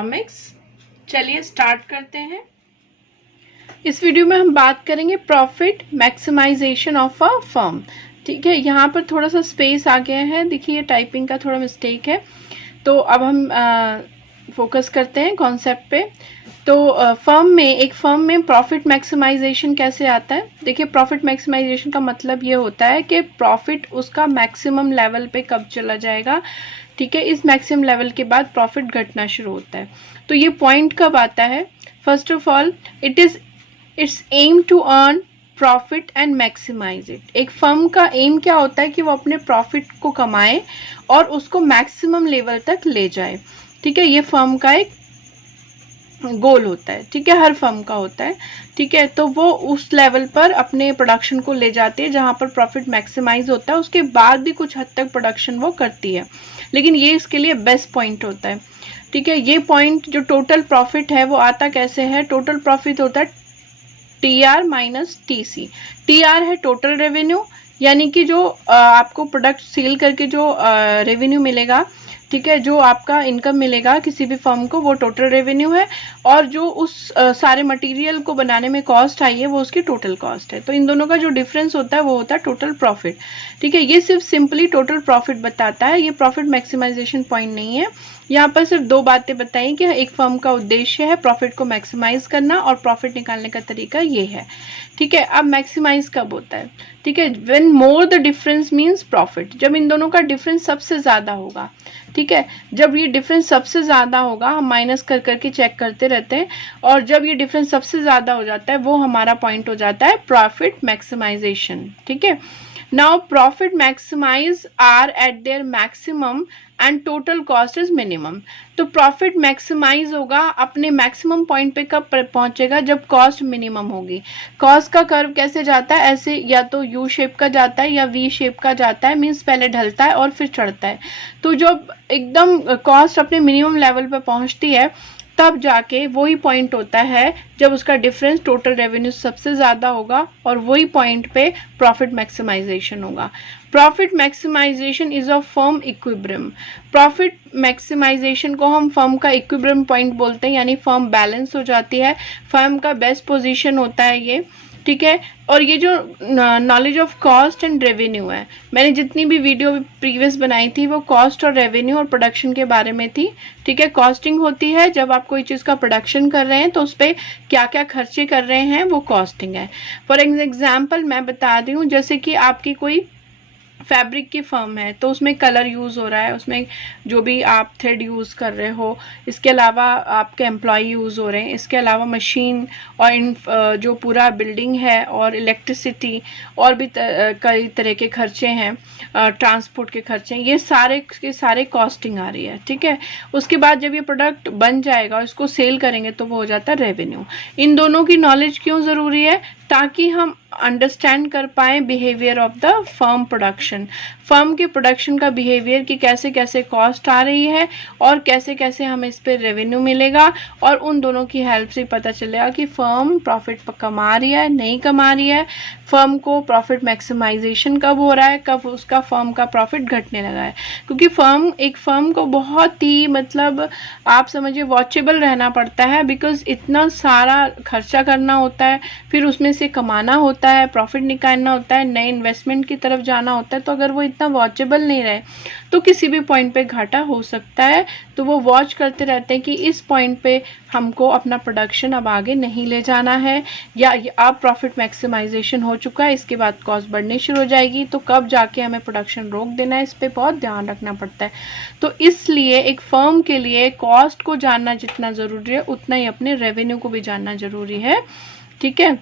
Economics. चलिए start करते हैं। इस वीडियो में हम बात करेंगे profit maximisation of a firm. ठीक है, यहाँ पर थोड़ा सा स्पेस आ गया है, देखिए टाइपिंग का थोड़ा मिस्टेक है। तो अब हम फोकस करते हैं कॉन्सेप्ट पे। तो एक फर्म में प्रॉफिट मैक्सिमाइजेशन कैसे आता है। देखिए, प्रॉफिट मैक्सिमाइजेशन का मतलब ये होता है कि प्रॉफिट उसका मैक्सिमम लेवल पे कब चला जाएगा। ठीक है, इस मैक्सिमम लेवल के बाद प्रॉफिट घटना शुरू होता है। तो ये पॉइंट कब आता है। First of all it's aim to earn profit and maximise it. एक फर्म का एम क्या होता है कि वो अपने प्रॉफिट को कमाए और उसको मैक्सिमम लेवल तक ले जाए। ठीक है, ये फर्म का एक गोल होता है। ठीक है, हर फर्म का होता है। ठीक है, तो वो उस लेवल पर अपने प्रोडक्शन को ले जाती है जहां पर प्रॉफिट मैक्सिमाइज होता है। उसके बाद भी कुछ हद तक प्रोडक्शन वो करती है, लेकिन ये इसके लिए बेस्ट पॉइंट होता है। ठीक है, ये पॉइंट जो टोटल प्रॉफिट है वो आता कैसे है। टोटल प्रॉफिट होता है TR माइनस TC। TR है टोटल रेवेन्यू, यानी कि जो आपको प्रोडक्ट सेल करके जो रेवेन्यू मिलेगा, ठीक है, जो आपका इनकम मिलेगा किसी भी फर्म को, वो टोटल रेवेन्यू है। और जो उस सारे मटेरियल को बनाने में कॉस्ट आई है वो उसकी टोटल कॉस्ट है। तो इन दोनों का जो डिफरेंस होता है वो होता है टोटल प्रॉफिट। ठीक है, ये सिर्फ सिंपली टोटल प्रॉफिट बताता है, ये प्रॉफिट मैक्सिमाइजेशन पॉइंट नहीं है। यहाँ पर सिर्फ दो बातें बताई कि एक फर्म का उद्देश्य है प्रॉफिट को मैक्सिमाइज करना और प्रॉफिट निकालने का तरीका ये है। ठीक है, अब मैक्सिमाइज कब होता है। ठीक है, when more the difference means profit, जब इन दोनों का डिफरेंस सबसे ज्यादा होगा। ठीक है, जब ये डिफरेंस सबसे ज्यादा होगा, हम माइनस कर करके चेक करते रहते हैं, और जब ये डिफरेंस सबसे ज्यादा हो जाता है वो हमारा पॉइंट हो जाता है प्रॉफिट मैक्सिमाइजेशन। ठीक है, now profit maximise are at their maximum and total cost is minimum. तो प्रॉफिट मैक्सिमाइज होगा अपने मैक्सिमम पॉइंट पे कब पहुंचेगा, जब कॉस्ट मिनिमम होगी। कॉस्ट का कर्व कैसे जाता है, ऐसे या तो यू शेप का जाता है या वी शेप का जाता है, मीन्स पहले ढलता है और फिर चढ़ता है। तो जब एकदम कॉस्ट अपने मिनिमम लेवल पे पहुंचती है तब जाके वही पॉइंट होता है जब उसका डिफरेंस टोटल रेवेन्यू सबसे ज्यादा होगा, और वही पॉइंट पे प्रॉफिट मैक्सिमाइजेशन होगा। Profit maximisation is a firm equilibrium. Profit maximisation को हम फर्म का इक्विब्रियम पॉइंट बोलते हैं, यानी फर्म बैलेंस हो जाती है, फर्म का बेस्ट पोजीशन होता है ये। ठीक है, और ये जो knowledge of cost and revenue है, मैंने जितनी भी वीडियो प्रीवियस बनाई थी वो कॉस्ट और रेवेन्यू और प्रोडक्शन के बारे में थी। ठीक है, कॉस्टिंग होती है जब आप कोई चीज़ का प्रोडक्शन कर रहे हैं तो उस पर क्या क्या खर्चे कर रहे हैं, वो कॉस्टिंग है। फॉर एग्जाम्पल मैं बता रही हूँ, जैसे कि आपकी कोई फैब्रिक की फर्म है तो उसमें कलर यूज़ हो रहा है, उसमें जो भी आप थ्रेड यूज़ कर रहे हो, इसके अलावा आपके एम्प्लॉय यूज़ हो रहे हैं, इसके अलावा मशीन और जो पूरा बिल्डिंग है और इलेक्ट्रिसिटी और भी कई तरह के खर्चे हैं, ट्रांसपोर्ट के खर्चे हैं, ये सारे के सारे कॉस्टिंग आ रही है। ठीक है, उसके बाद जब ये प्रोडक्ट बन जाएगा और इसको सेल करेंगे तो वो हो जाता है रेवेन्यू। इन दोनों की नॉलेज क्यों ज़रूरी है, ताकि हम अंडरस्टैंड कर पाए behaviour of the firm production. Firm के प्रोडक्शन का बिहेवियर की कैसे कैसे कॉस्ट आ रही है और कैसे कैसे हमें इस पर रेवेन्यू मिलेगा, और उन दोनों की हेल्प से पता चलेगा कि फर्म प्रॉफिट कमा रही है नहीं कमा रही है, फर्म को प्रॉफिट मैक्सिमाइजेशन कब हो रहा है, कब उसका फर्म का प्रॉफिट घटने लगा है। क्योंकि एक फर्म को बहुत ही मतलब आप समझिए वॉचेबल रहना पड़ता है, बिकॉज इतना सारा खर्चा करना होता है, फिर उसमें से कमाना होता है, प्रॉफिट निकालना होता है, नए इन्वेस्टमेंट की तरफ जाना होता है। तो अगर वो इतना वॉचेबल नहीं रहे तो किसी भी पॉइंट पे घाटा हो सकता है। तो वो वॉच करते रहते हैं कि इस पॉइंट पे हमको अपना प्रोडक्शन अब आगे नहीं ले जाना है, या अब प्रॉफिट मैक्सिमाइजेशन हो चुका है, इसके बाद कॉस्ट बढ़नी शुरू हो जाएगी, तो कब जाके हमें प्रोडक्शन रोक देना है, इस पे बहुत ध्यान रखना पड़ता है। तो इसलिए एक फर्म के लिए कॉस्ट को जानना जितना ज़रूरी है उतना ही अपने रेवेन्यू को भी जानना ज़रूरी है। ठीक है,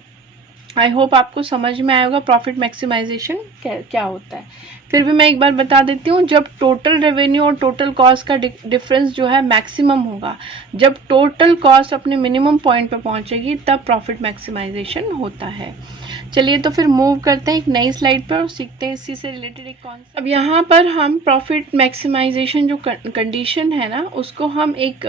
आई होप आपको समझ में आया होगा प्रॉफिट मैक्सिमाइजेशन क्या होता है। फिर भी मैं एक बार बता देती हूँ, जब टोटल रेवेन्यू और टोटल कॉस्ट का डिफरेंस जो है मैक्सिमम होगा, जब टोटल कॉस्ट अपने मिनिमम पॉइंट पे पहुंचेगी, तब प्रॉफिट मैक्सिमाइजेशन होता है। चलिए तो फिर मूव करते हैं एक नई स्लाइड पर और सीखते हैं इसी से रिलेटेड एक कॉन्सेप्ट। अब यहाँ पर हम प्रॉफिट मैक्सिमाइजेशन जो कंडीशन है ना, उसको हम एक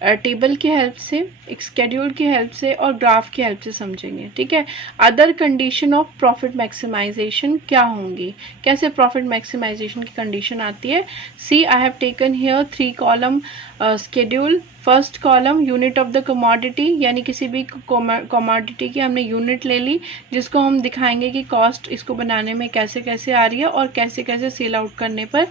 टेबल की हेल्प से, एक स्केड्यूल की हेल्प से और ग्राफ की हेल्प से समझेंगे, ठीक है। Other condition of profit maximisation क्या होंगी, कैसे प्रॉफिट मैक्सिमाइजेशन की कंडीशन आती है। See I have taken here 3 column schedule. First column unit of the commodity, यानी किसी भी कमोडिटी की हमने यूनिट ले ली जिसको हम दिखाएंगे कि कॉस्ट इसको बनाने में कैसे कैसे आ रही है और कैसे कैसे सेल आउट करने पर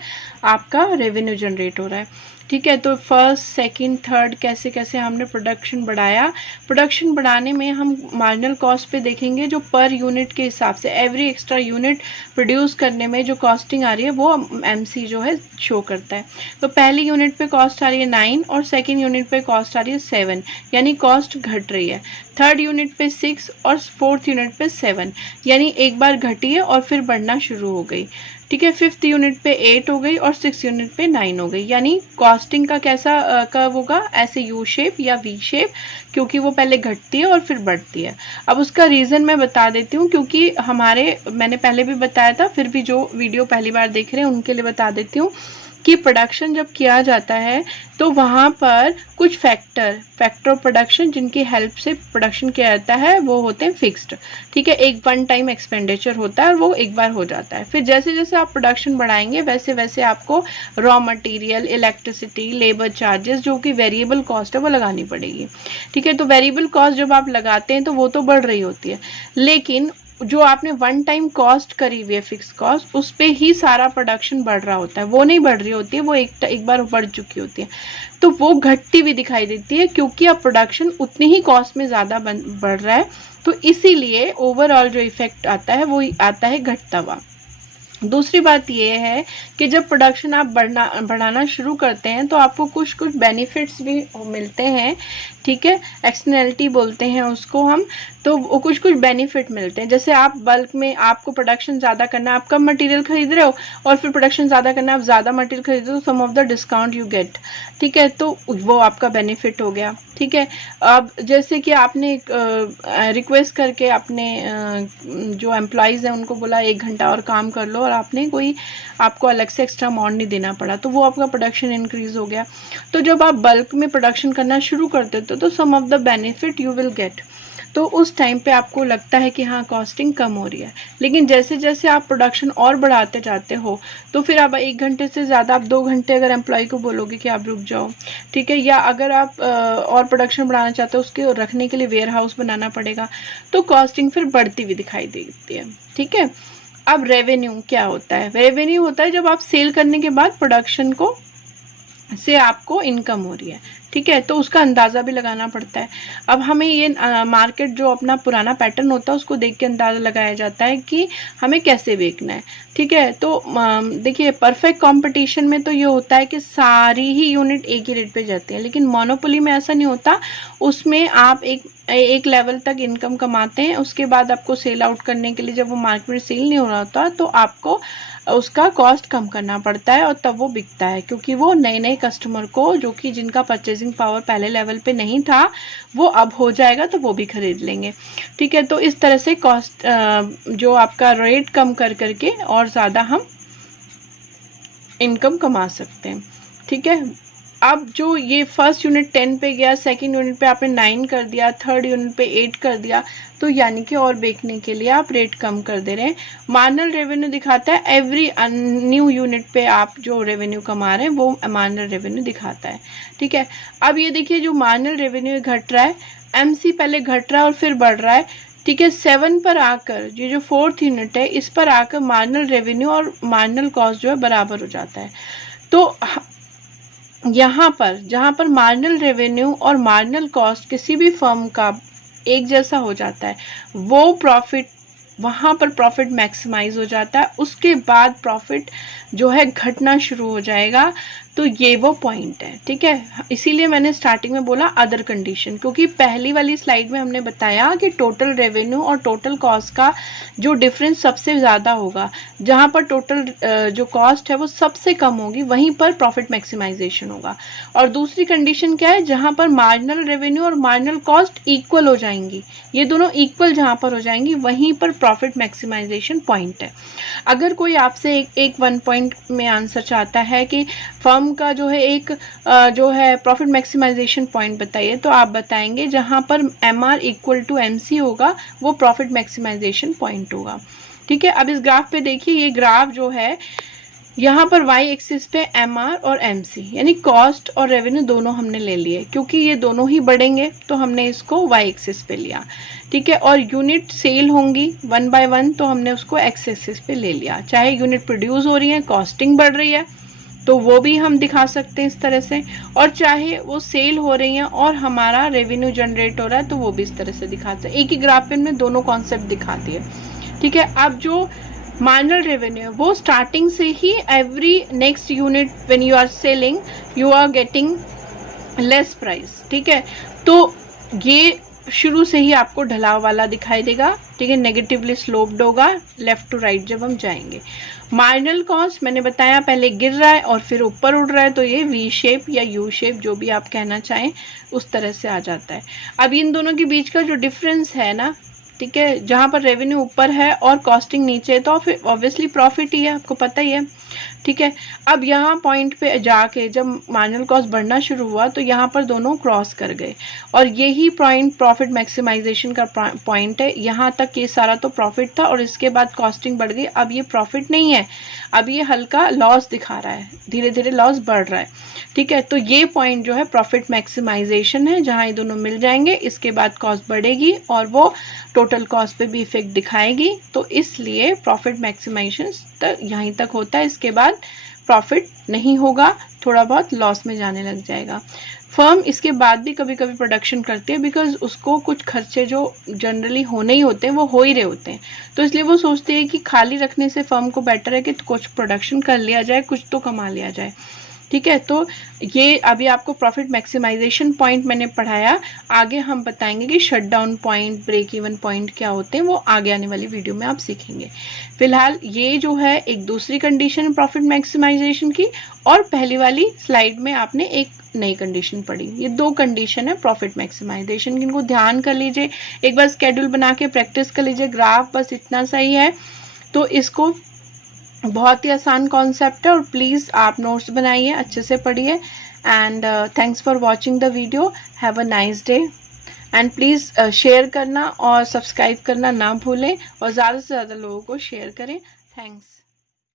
आपका रेवेन्यू जनरेट हो रहा है, ठीक है। तो फर्स्ट, सेकंड, थर्ड कैसे कैसे हमने प्रोडक्शन बढ़ाया। प्रोडक्शन बढ़ाने में हम मार्जिनल कॉस्ट पे देखेंगे जो पर यूनिट के हिसाब से एवरी एक्स्ट्रा यूनिट प्रोड्यूस करने में जो कॉस्टिंग आ रही है वो एमसी जो है शो करता है। तो पहली यूनिट पे कॉस्ट आ रही है 9 और सेकेंड यूनिट पे कॉस्ट आ रही है 7, यानी कॉस्ट घट रही है। थर्ड यूनिट पे 6 और फोर्थ यूनिट पे 7, यानी एक बार घटी है और फिर बढ़ना शुरू हो गई, ठीक है। फिफ्थ यूनिट पे 8 हो गई और 6 यूनिट पे 9 हो गई, यानी कॉस्टिंग का कैसा कर्व होगा, ऐसे यू शेप या वी शेप, क्योंकि वो पहले घटती है और फिर बढ़ती है। अब उसका रीज़न मैं बता देती हूँ, क्योंकि मैंने पहले भी बताया था, फिर भी जो वीडियो पहली बार देख रहे हैं उनके लिए बता देती हूँ कि प्रोडक्शन जब किया जाता है तो वहाँ पर कुछ फैक्टर ऑफ प्रोडक्शन जिनकी हेल्प से प्रोडक्शन किया जाता है वो होते हैं फिक्स्ड, ठीक है। एक वन टाइम एक्सपेंडिचर होता है और वो एक बार हो जाता है। फिर जैसे जैसे आप प्रोडक्शन बढ़ाएंगे वैसे वैसे आपको raw material, electricity, labour charges जो कि वेरिएबल कॉस्ट है वो लगानी पड़ेगी, ठीक है। तो वेरिएबल कॉस्ट जब आप लगाते हैं तो वो तो बढ़ रही होती है, लेकिन जो आपने वन टाइम कॉस्ट करी हुई है फिक्स कॉस्ट, उस पे ही सारा प्रोडक्शन बढ़ रहा होता है, वो नहीं बढ़ रही होती है, वो एक बार बढ़ चुकी होती है, तो वो घटती हुई दिखाई देती है, क्योंकि अब प्रोडक्शन उतनी ही कॉस्ट में ज़्यादा बढ़ रहा है। तो इसीलिए ओवरऑल जो इफेक्ट आता है वो आता है घटता हुआ। दूसरी बात ये है कि जब प्रोडक्शन आप बढ़ाना शुरू करते हैं तो आपको कुछ कुछ बेनिफिट्स भी मिलते हैं, ठीक है। एक्सटर्नैलिटी बोलते हैं उसको हम। तो वो कुछ कुछ बेनिफिट मिलते हैं, जैसे आप बल्क में, आपको प्रोडक्शन ज़्यादा करना है, आप कम मटेरियल खरीद रहे हो और फिर प्रोडक्शन ज़्यादा करना है, आप ज़्यादा मटेरियल खरीद रहे हो, sum of the discount you get, ठीक है। तो वो आपका बेनिफिट हो गया, ठीक है। अब जैसे कि आपने रिक्वेस्ट करके अपने जो एम्प्लॉयज़ हैं उनको बोला 1 घंटा और काम कर लो और आपको अलग से एक्स्ट्रा अमाउंट नहीं देना पड़ा, तो वो आपका प्रोडक्शन इंक्रीज हो गया। तो जब आप बल्क में प्रोडक्शन करना शुरू कर देते हो तो sum of the benefit you will get, तो उस टाइम पे आपको लगता है कि हाँ कॉस्टिंग कम हो रही है। लेकिन जैसे जैसे आप प्रोडक्शन और बढ़ाते जाते हो तो फिर आप 1 घंटे से ज़्यादा, आप 2 घंटे अगर एम्प्लॉय को बोलोगे कि आप रुक जाओ, ठीक है, या अगर आप और प्रोडक्शन बढ़ाना चाहते हो उसके रखने के लिए वेयर हाउस बनाना पड़ेगा, तो कॉस्टिंग फिर बढ़ती हुई दिखाई देती है, ठीक है। अब रेवेन्यू क्या होता है? रेवेन्यू होता है जब आप सेल करने के बाद प्रोडक्शन से आपको इनकम हो रही है, ठीक है, तो उसका अंदाज़ा भी लगाना पड़ता है। अब हमें ये मार्केट जो अपना पुराना पैटर्न होता है उसको देख के अंदाज़ा लगाया जाता है कि हमें कैसे बेचना है, ठीक है। तो देखिए परफेक्ट कंपटीशन में तो ये होता है कि सारी ही यूनिट एक ही रेट पे जाती हैं, लेकिन मोनोपोली में ऐसा नहीं होता। उसमें आप एक लेवल तक इनकम कमाते हैं, उसके बाद आपको सेल आउट करने के लिए जब वो मार्केट में सेल नहीं हो रहा होता तो आपको उसका कॉस्ट कम करना पड़ता है और तब वो बिकता है, क्योंकि वो नए नए कस्टमर को, जो कि जिनका परचेजिंग पावर पहले लेवल पे नहीं था, वो अब हो जाएगा तो वो भी खरीद लेंगे, ठीक है। तो इस तरह से कॉस्ट जो आपका रेट कम कर करके और ज़्यादा हम इनकम कमा सकते हैं, ठीक है। अब जो ये फर्स्ट यूनिट 10 पे गया, सेकंड यूनिट पे आपने 9 कर दिया, थर्ड यूनिट पे 8 कर दिया, तो यानी कि और बेचने के लिए आप रेट कम कर दे रहे हैं। मार्जिनल रेवेन्यू दिखाता है एवरी न्यू यूनिट पे आप जो रेवेन्यू कमा रहे हैं वो मार्जिनल रेवेन्यू दिखाता है, ठीक है। अब ये देखिए जो मार्जिनल रेवेन्यू घट रहा है, एमसी पहले घट रहा है और फिर बढ़ रहा है, ठीक है। 7 पर आकर ये जो फोर्थ यूनिट है इस पर आकर मार्जिनल रेवेन्यू और मार्जिनल कॉस्ट जो है बराबर हो जाता है। तो यहाँ पर जहाँ पर मार्जिनल रेवेन्यू और मार्जिनल कॉस्ट किसी भी फर्म का एक जैसा हो जाता है, वो प्रॉफिट, वहाँ पर प्रॉफिट मैक्सिमाइज हो जाता है। उसके बाद प्रॉफिट जो है घटना शुरू हो जाएगा। तो ये वो पॉइंट है, ठीक है। इसीलिए मैंने स्टार्टिंग में बोला अदर कंडीशन, क्योंकि पहली वाली स्लाइड में हमने बताया कि टोटल रेवेन्यू और टोटल कॉस्ट का जो डिफरेंस सबसे ज़्यादा होगा, जहाँ पर टोटल जो कॉस्ट है वो सबसे कम होगी, वहीं पर प्रॉफिट मैक्सिमाइजेशन होगा। और दूसरी कंडीशन क्या है? जहाँ पर मार्जिनल रेवेन्यू और मार्जिनल कॉस्ट इक्वल हो जाएंगी, ये दोनों इक्वल जहाँ पर हो जाएंगी, वहीं पर प्रॉफिट मैक्सिमाइजेशन पॉइंट है। अगर कोई आपसे एक 1 पॉइंट में आंसर चाहता है कि फर्म फर्म का जो है एक जो है प्रॉफिट मैक्सिमाइजेशन पॉइंट बताइए, तो आप बताएंगे जहां पर MR इक्वल टू MC होगा वो प्रॉफिट मैक्सिमाइजेशन पॉइंट होगा। ठीक है, अब इस ग्राफ पे देखिए, ये ग्राफ जो है यहाँ पर y एक्सिस पे MR और MC यानी कॉस्ट और रेवेन्यू दोनों हमने ले लिए, क्योंकि ये दोनों ही बढ़ेंगे तो हमने इसको y एक्सिस पे लिया। ठीक है, और यूनिट सेल होंगी 1 बाय 1 तो हमने उसको x एक्सिस पे ले लिया। चाहे यूनिट प्रोड्यूस हो रही है, कॉस्टिंग बढ़ रही है तो वो भी हम दिखा सकते हैं इस तरह से, और चाहे वो सेल हो रही है और हमारा रेवेन्यू जनरेट हो रहा है तो वो भी इस तरह से दिखाते हैं। एक ही ग्राफ पे हमने दोनों कॉन्सेप्ट दिखा दिए। ठीक है, अब जो मार्जिनल रेवेन्यू वो स्टार्टिंग से ही every next unit when you are selling you are getting less price. ठीक है, तो ये शुरू से ही आपको ढलाव वाला दिखाई देगा। ठीक है, नेगेटिवली स्लोप्ड होगा लेफ्ट टू राइट जब हम जाएंगे। मार्जिनल कॉस्ट मैंने बताया पहले गिर रहा है और फिर ऊपर उड़ रहा है, तो ये वी शेप या यू शेप जो भी आप कहना चाहें उस तरह से आ जाता है। अब इन दोनों के बीच का जो डिफरेंस है ना, ठीक है, जहां पर रेवेन्यू ऊपर है और कॉस्टिंग नीचे है तो फिर ऑब्वियसली प्रॉफिट ही है, आपको पता ही है। ठीक है, अब यहाँ पॉइंट पे जाके जब मार्जिनल कॉस्ट बढ़ना शुरू हुआ तो यहाँ पर दोनों क्रॉस कर गए, और यही पॉइंट प्रॉफिट मैक्सिमाइजेशन का पॉइंट है। यहाँ तक ये सारा तो प्रॉफिट था और इसके बाद कॉस्टिंग बढ़ गई, अब ये प्रॉफिट नहीं है, अब ये हल्का लॉस दिखा रहा है, धीरे धीरे लॉस बढ़ रहा है। ठीक है, तो ये पॉइंट जो है प्रॉफिट मैक्सिमाइजेशन है, जहाँ ये दोनों मिल जाएंगे, इसके बाद कॉस्ट बढ़ेगी और वो टोटल कॉस्ट पे भी इफेक्ट दिखाएगी। तो इसलिए प्रॉफिट मैक्सिमाइजेशन तक यहीं तक होता है, इसके बाद प्रॉफिट नहीं होगा, थोड़ा बहुत लॉस में जाने लग जाएगा। फर्म इसके बाद भी कभी कभी प्रोडक्शन करती है, बिकॉज उसको कुछ खर्चे जो जनरली होने ही होते हैं वो हो ही रहे होते हैं, तो इसलिए वो सोचते हैं कि खाली रखने से फर्म को बेटर है कि कुछ प्रोडक्शन कर लिया जाए, कुछ तो कमा लिया जाए। ठीक है, तो ये अभी आपको प्रॉफिट मैक्सिमाइजेशन पॉइंट मैंने पढ़ाया, आगे हम बताएंगे कि shutdown point, break even point क्या होते हैं, वो आगे आने वाली वीडियो में आप सीखेंगे। फिलहाल ये जो है एक दूसरी कंडीशन प्रॉफिट मैक्सिमाइजेशन की, और पहली वाली स्लाइड में आपने एक नई कंडीशन पढ़ी। ये दो कंडीशन है प्रॉफिट मैक्सिमाइजेशन की, इनको ध्यान कर लीजिए, एक बार स्केड्यूल बना के प्रैक्टिस कर लीजिए। ग्राफ बस इतना सही है, तो इसको बहुत ही आसान कॉन्सेप्ट है, और प्लीज़ आप नोट्स बनाइए, अच्छे से पढ़िए। And thanks for watching the video, have a nice day, and please share करना और सब्सक्राइब करना ना भूलें, और ज़्यादा से ज़्यादा लोगों को शेयर करें। थैंक्स।